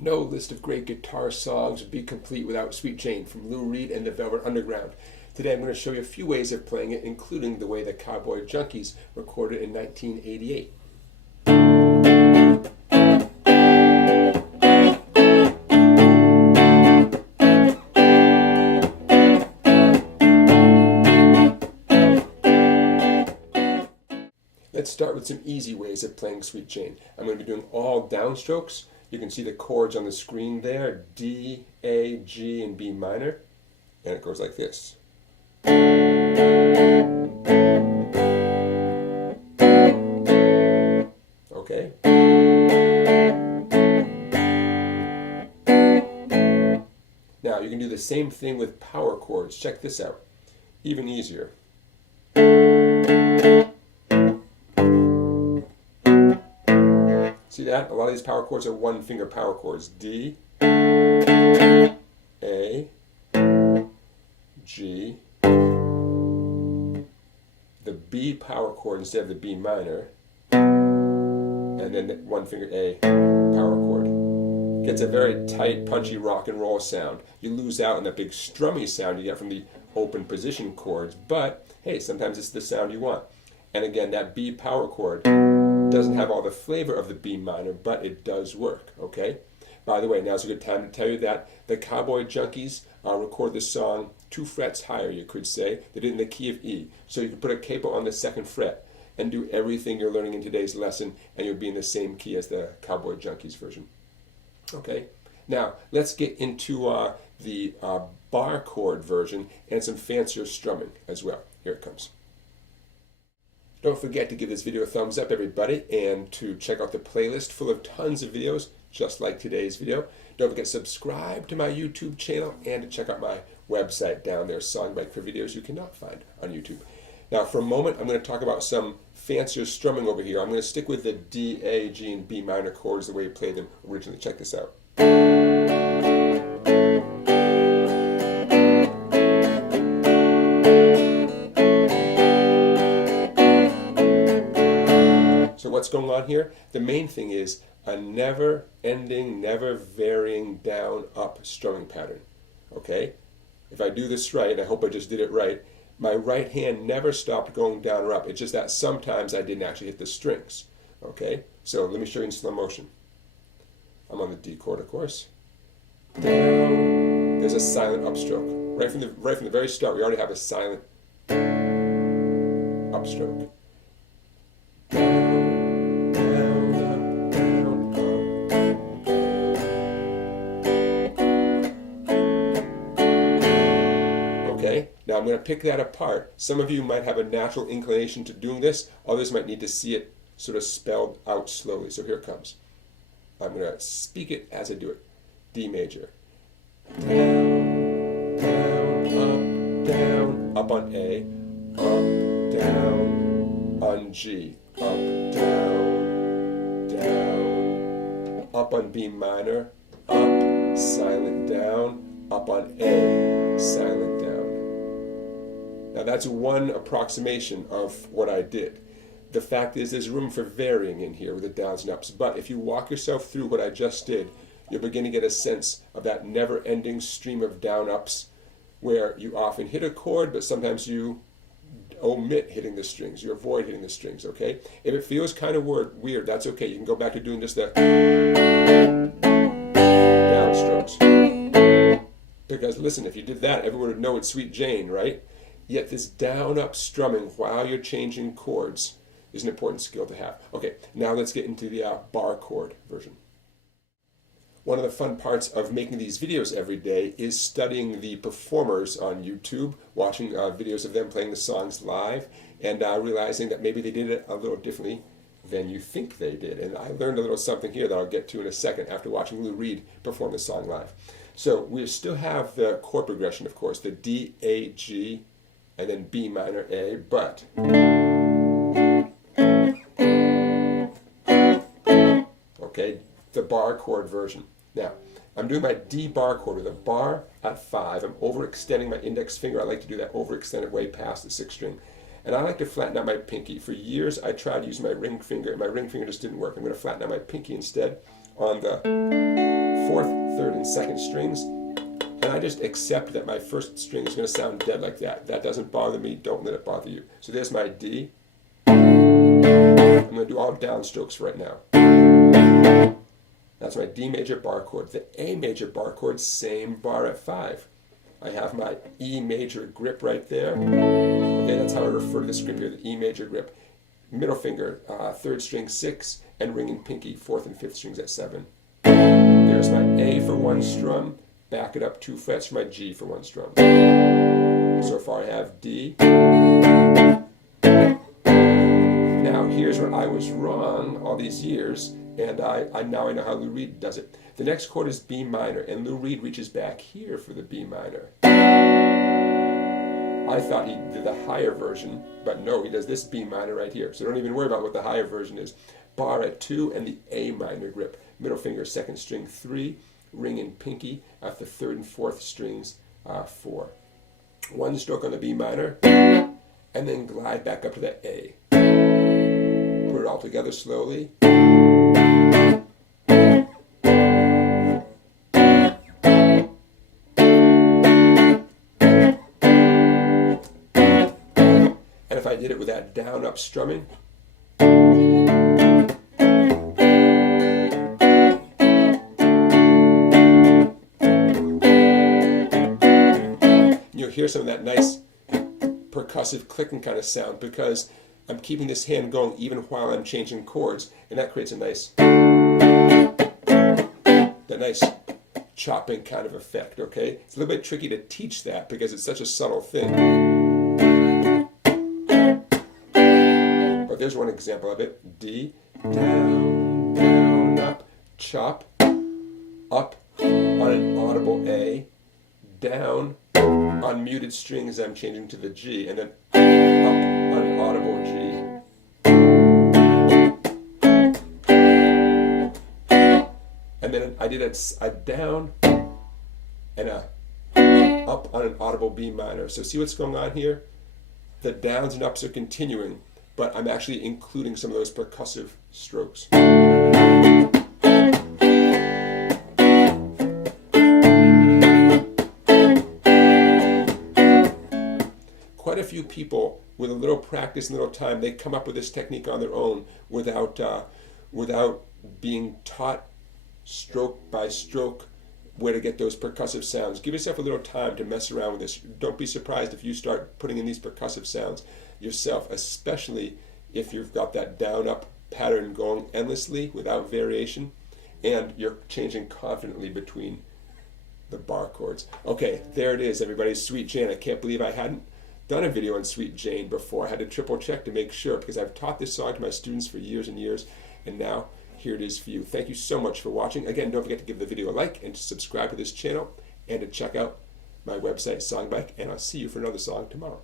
No list of great guitar songs would be complete without Sweet Jane from Lou Reed and the Velvet Underground. Today I'm going to show you a few ways of playing it, including the way the Cowboy Junkies recorded in 1988. Let's start with some easy ways of playing Sweet Jane. I'm going to be doing all downstrokes. You can see the chords on the screen there, D, A, G, and B minor. And it goes like this. Okay? Now you can do the same thing with power chords. Check this out. Even easier. See that? A lot of these power chords are one finger power chords. D, A, G, the B power chord instead of the B minor, and then one finger A power chord. Gets a very tight, punchy rock and roll sound. You lose out on that big strummy sound you get from the open position chords, but hey, sometimes it's the sound you want. And again, that B power chord doesn't have all the flavor of the B minor, but it does work, okay? By the way, now's a good time to tell you that the Cowboy Junkies record the song 2 frets higher, you could say. They did it in the key of E. So you can put a capo on the 2nd fret and do everything you're learning in today's lesson, and you'll be in the same key as the Cowboy Junkies version. Okay? Now, let's get into the bar chord version and some fancier strumming as well. Here it comes. Don't forget to give this video a thumbs up, everybody, and to check out the playlist full of tons of videos just like today's video. Don't forget to subscribe to my YouTube channel and to check out my website down there, songbike for videos you cannot find on YouTube. Now, for a moment, I'm going to talk about some fancier strumming over here. I'm going to stick with the D, A, G, and B minor chords the way we played them originally. Check this out. So what's going on here? The main thing is a never-ending, never-varying down-up strumming pattern. Okay? If I do this right, I hope I just did it right, my right hand never stopped going down or up. It's just that sometimes I didn't actually hit the strings. Okay? So let me show you in slow motion. I'm on the D chord, of course. Down. There's a silent upstroke. Right from the very start, we already have a silent upstroke. Now I'm going to pick that apart. Some of you might have a natural inclination to doing this. Others might need to see it sort of spelled out slowly. So here it comes. I'm going to speak it as I do it. D major. Down, down, up on A. Up, down, on G. Up, down, down. Up on B minor. Up, silent down. Up on A, silent down. Now that's one approximation of what I did. The fact is there's room for varying in here with the downs and ups, but if you walk yourself through what I just did, you'll begin to get a sense of that never-ending stream of down-ups where you often hit a chord, but sometimes you omit hitting the strings. You avoid hitting the strings, okay? If it feels kind of weird, that's okay. You can go back to doing just the downstrokes. Because listen, if you did that, everyone would know it's Sweet Jane, right? Yet this down-up strumming while you're changing chords is an important skill to have. Okay, now let's get into the bar chord version. One of the fun parts of making these videos every day is studying the performers on YouTube, watching videos of them playing the songs live, and realizing that maybe they did it a little differently than you think they did. And I learned a little something here that I'll get to in a second after watching Lou Reed perform the song live. So we still have the chord progression, of course, the D, A, G, and then B minor A, but okay, the bar chord version. Now, I'm doing my D bar chord with a bar at 5. I'm overextending my index finger. I like to do that overextended way past the 6th string. And I like to flatten out my pinky. For years, I tried using my ring finger, and my ring finger just didn't work. I'm going to flatten out my pinky instead on the fourth, third, and second strings, and I just accept that my first string is going to sound dead like that. That doesn't bother me. Don't let it bother you. So there's my D. I'm going to do all downstrokes right now. That's my D major bar chord. The A major bar chord, same bar at 5. I have my E major grip right there. Okay, that's how I refer to this grip here, the E major grip. Middle finger, third string 6, and ring and pinky, fourth and fifth strings at 7. There's my A for one strum, back it up 2 frets for my G for one strum. So far I have D. Now here's where I was wrong all these years, and now I know how Lou Reed does it. The next chord is B minor, and Lou Reed reaches back here for the B minor. I thought he did the higher version, but no, he does this B minor right here. So don't even worry about what the higher version is. Bar at 2 and the A minor grip. Middle finger, second string 3, ring and pinky at the third and fourth strings 4. One stroke on the B minor, and then glide back up to the A. Put it all together slowly. And if I did it with that down-up strumming, you'll hear some of that nice percussive clicking kind of sound because I'm keeping this hand going even while I'm changing chords, and that creates a nice, that nice chopping kind of effect, okay? It's a little bit tricky to teach that because it's such a subtle thing. But there's one example of it. D, down, down, up, chop, up on an audible A, down on muted strings I'm changing to the G, and then up on an audible G. And then I did a down and a up on an audible B minor. So see what's going on here? The downs and ups are continuing, but I'm actually including some of those percussive strokes. Quite a few people, with a little practice and a little time, they come up with this technique on their own without being taught stroke by stroke where to get those percussive sounds. Give yourself a little time to mess around with this. Don't be surprised if you start putting in these percussive sounds yourself, especially if you've got that down-up pattern going endlessly without variation, and you're changing confidently between the bar chords. Okay, there it is, everybody. Sweet Jane. I can't believe I hadn't done a video on Sweet Jane before. I had to triple check to make sure because I've taught this song to my students for years and years, and now here it is for you. Thank you so much for watching. Again, don't forget to give the video a like and to subscribe to this channel and to check out my website, Songbank, and I'll see you for another song tomorrow.